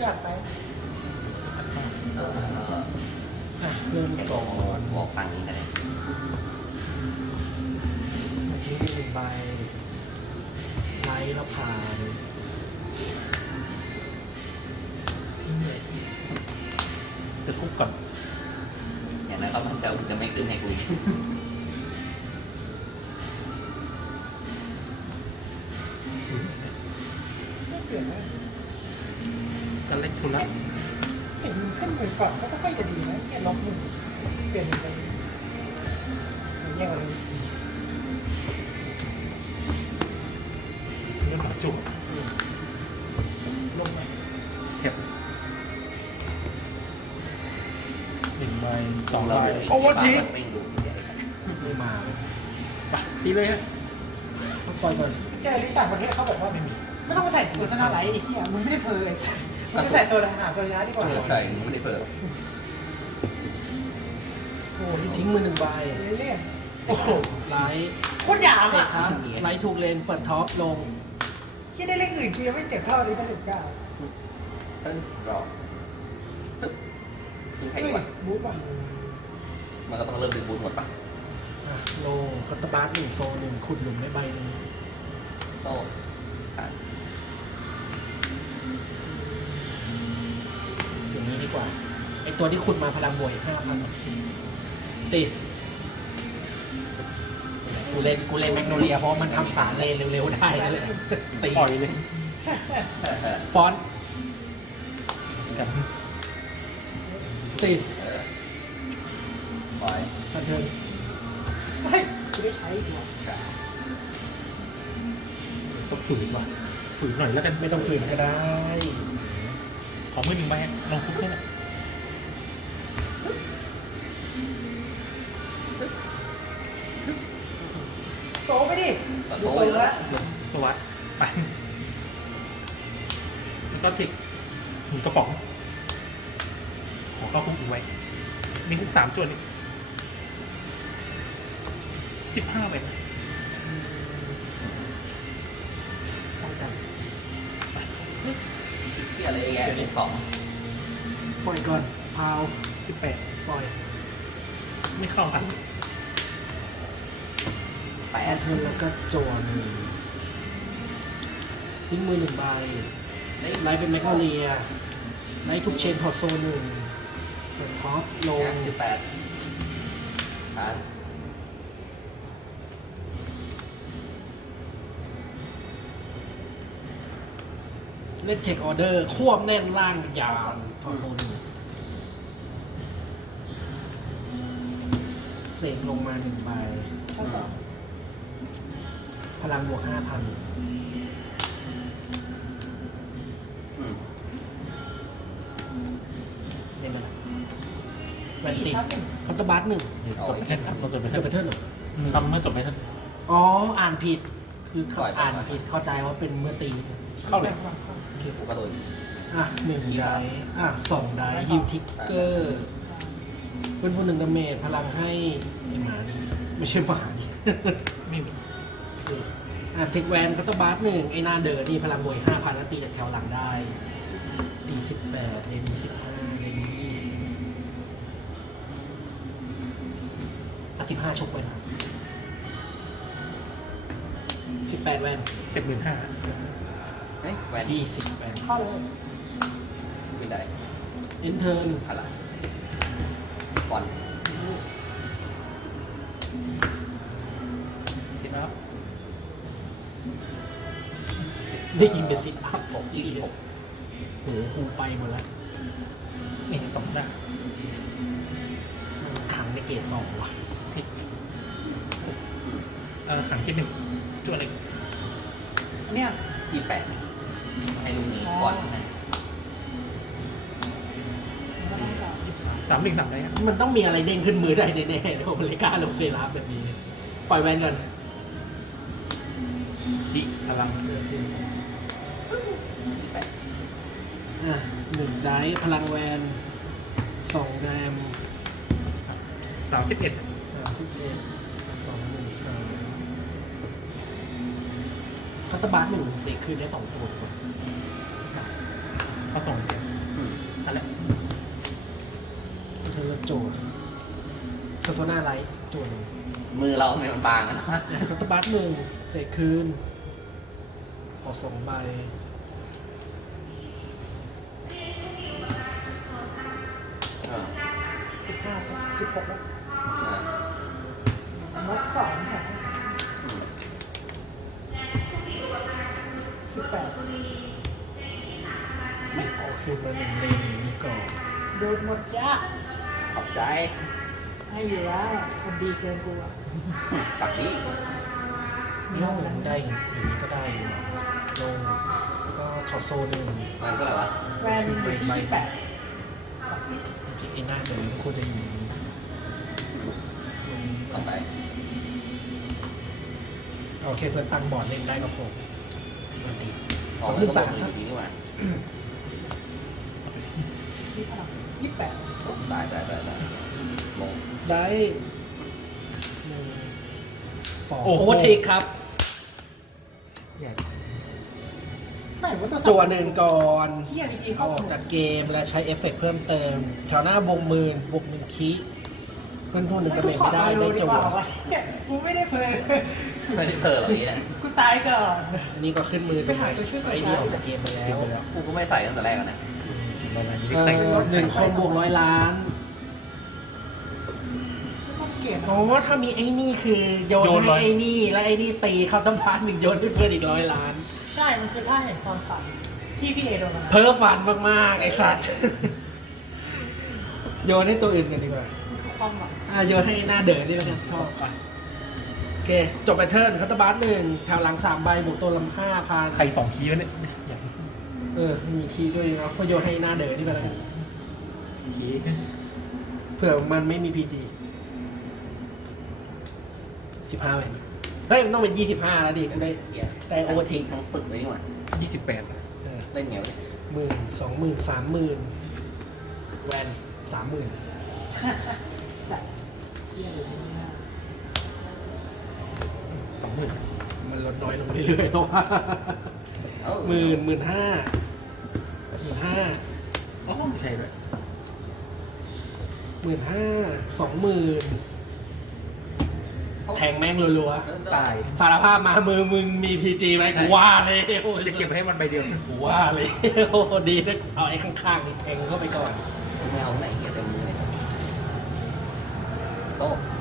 อยากไปเริ่มไอ้ก่อนบอกฟังนี้กันเลยทิ้งหนึ่งใบไลท์แล้วผ่านเสร็จปุ๊บก่อนอย่างนั้นก็มันจะไม่ขึ้นให้กูไม่เปลี่ยนนะกันเล็กทุนละเห็นขึ้นมือก่อนก็ค่อยจะดีนะแค่ลบหนึ่งเปลี่ยนไปแย่กว่าเลยเริ่มหาจุดลงไหมเก็บหนึ่งใบสองใบโอ้วันทีไม่ดูเสียไม่มาเลยไปตีเลยฮะต้องปล่อยก่อนเจอที่ต่างประเทศเขาบอกว่าไม่มีไม่ต้องไปใส่ตัวสนาไลท์ไอ้เหี้ยมึงไม่ได้เพลย์ไอ้สัสมึงไปใส่ตัวทหารโซยาดีกว่าใช่ไม่ได้เปิดโอ้ยทิ้งมือหนึ่งใบเล่นโอ้โหไลท์โคตรหยามเตะอ่ะครับไลท์ถูกเลนเปิดท็อปลงคิดได้เล่นอื่นกูยังไม่เจ็บเท่านี้ตั้ง19 เพิ่งรอคือใครเฮ้ดียวะบู๊ป่ะมันก็ต้องเริ่มดึงบูทหมดปะอ่ะลงคอตบาร์หนึ่งโซหนึ่งขุดหลุมได้ใบหนึ่งโต้ผ่านอย่างนี้ดีกว่าไอตัวที่ขุดมาพลังบวกอีก5,000ติดกูเล่นแมกโนเลียเพราะมันทำสารเลนเร็วๆได้แล้วเลยตีปล่อยเลยฟอนต์กับติดปล่อยบันเทิงไม่กูได้ใช้อีกว่ะต้องฝืนว่ะฝืนหน่อยแล้วกันไม่ต้องฝืนก็ได้ขอมือหนึ่งใบฮะลองคุกได้ไหมโซไปดิต่อดูโต้โซเลยแล้วสวัสดไปแล้วก็ถิกหนึ่งกระป๋อง ขอเข้าคุกอีกไว้มีคุก3 จวนนี่15 ใบนะป้องกันที่อะไรแย่เป็นของปล่อยก่อนพาว 18 ปล่อยไม่เข้าอ่ะแปแอดดเทิร์นแล้วก็โจวหนึ่งทิ้งมือหนึ่งใบไลท์เป็นแมกโนเลียไลท์ทุกเชนถอดโซนหนึ่งเปิดท็อปลง 18ผ่านเล่นเทคออเดอร์ควบแน่นล่างยาวถอดโซนหนึ่งเสกลงมาหนึ่งใบข้อสองพลังบวก 5,000 อืมเนี่ยมันแวนติชาร์จหนึ่งคอนตบัสหนึ่งจบไปเท่านั้นเราจบไปเดเท่าอะแพทเทิร์นเหรอทำเมื่อจบไปเท่าอ๋อ อ่านผิด คือเขาอ่านผิด เข้าใจว่าเป็นเมื่อตีเข้าเลยกูกระโดดอ่ะหนึ่งได้อ่ะสองได้ฮิวทิกเกอร์เพื่อนผู้หนึ่งดาเมจพลังให้ไอ้หมานี่ไม่ใช่หมานี่ไม่มีอ่ะเทคแวนคัตเตอร์บาร์หนึ่งไอ้หน้าเดินนี่พลังบวก5,000แล้วตีจากแถวหลังได้ตี18เอ็น15เอ็น20อ่ะ15ชกไปนะ18แวน 15,000 เฮ้ยแหวน 20แวนเข้าเลยไม่ได้เอนเทิร์นอะไรบอลสิบแล้วได้ยินเป็นสิบอัพ 26 โหครูไปหมดแล้วนี่สองหน้าขังในเกรด2ว่ะทิกขังเกตหนึ่งจวนหนึ่งเนี่ยที่8ให้ลูกนี้ก่อนให้มันก็ต้องการ 3 ได้ครับมันต้องมีอะไรเด้งขึ้นมือได้แน่ๆนะผมเลยกล้าลงเซราฟแบบนี้ ปล่อยแวนก่อนชิพลัง 8 อ่ะ1ได้พลังแวน2แรม 31 31 213คัตเตอร์บาร์1เสกคืนได้2ตัวเขาส่งนั่นแหละเธอโจทย์เพอร์โซนาไลท์โจทย์หนึ่งมือเราทำไมมันบางอะนะคาตาบัสหนึ่งเสกคืนขอ2 ใบอ่า 15ครับ16แล้วอ่ามด2ค่ะอืม 18 ไม่เอาคืนมา1 เลนอย่างนี้ก่อนโดนหมดจ้าขอบใจให้อยู่แล้วคนดีเกินกูอ่ะปักนี้ไม่เอาอย่างนี้ได้อย่างนี้ก็ได้อยู่ลงแล้วก็ถอดโซนหนึ่งมันก็อะไรวะแวนอยู่ที่28 จริงๆไอ้หน้าเดินมันควรจะอยู่อย่างนี้ต่อไปโอเคเพื่อนตั้งบอร์ดเล่นได้ก็คงมาตีออสกองมาหนึ่งก็สามบนครับอยู่ดีนี่หว่า 28 ตายมงได้1 2 โอ้โอโหเวอร์เทคครับอย่าไม่ว่าตัวจั่วหนึ่งก่อนเฮียจริงๆเอาเขาออกจากเกมและใช้เอฟเฟกต์เพิ่มเติมแถวหน้าบวกหมื่นบวก1 คีเพื่อนพูดหนึ่งกระเบนไม่ได้ได้จั่วเนี่ยกูไม่ได้เพลยไม่ได้เธอหรอกนี่แหละกูตายก่อนอันนี้ก็ขึ้นมือไปหาตัวชื่อไอ้โซเชียลนี่ออกจากเกมไปแล้วกูก็ไม่ใส่ตั้งแต่แรกอะนะเราอะไรนี่ได้แต่ง 1 คนบวก100 ล้านต้องเกลียดโอ้ถ้ามีไอ้นี่คือโยนให้ไอ้นี่และไอ้นี่ตีเขาต้องพา1โยนให้เพื่อนอีก100 ล้านใช่ มันคือท่าแห่งความฝันที่พี่เอโดนมาเพ้อฝันมากๆไอ้สัตว์โยนให้ตัวอื่นกันดีกว่ามันคือความหวังโยนให้หน้าเดินนี่แล้วกันชอบค่ะโอเค จบแพทเทิร์นคัตเตอร์บัส1แถวหลัง3 ใบบวกตัวลำ5,000 ใคร2 คีย์วะเนี่ยอย่ามีคีย์ด้วยนะก็โยนให้หน้าเดินนี่ไปแล้วกันคีย์เผื่อมันไม่มีพีจี15เป็นเฮ้ยมันต้องเป็น25แล้วดิกูได้เหี้ยได้โอเวอร์ทิกทั้งปึกเลยนี่หว่า 28 เล่นเหนียว 10,000 20,000 30,000แวน30,000 สัตว์เฮียเลยเนี่ย 20,000 มันลดน้อยลงเรื่อยๆแล้วว่าเอ้า 15,000 อ๋อไม่ใช่ด้วย 20,000 แทงแม่งรัวตายๆ สารภาพมามือมึงมีพีจีไหมใช่กูว่าเลยจะเก็บไว้ให้มันใบเดียวกูว่าเลยโอ้ดีนะเอาไอ้ข้างๆนี่แทงเข้าไปก่อนไม่เอาไหนเหี้ยเต็มมือเลยโต๊ะ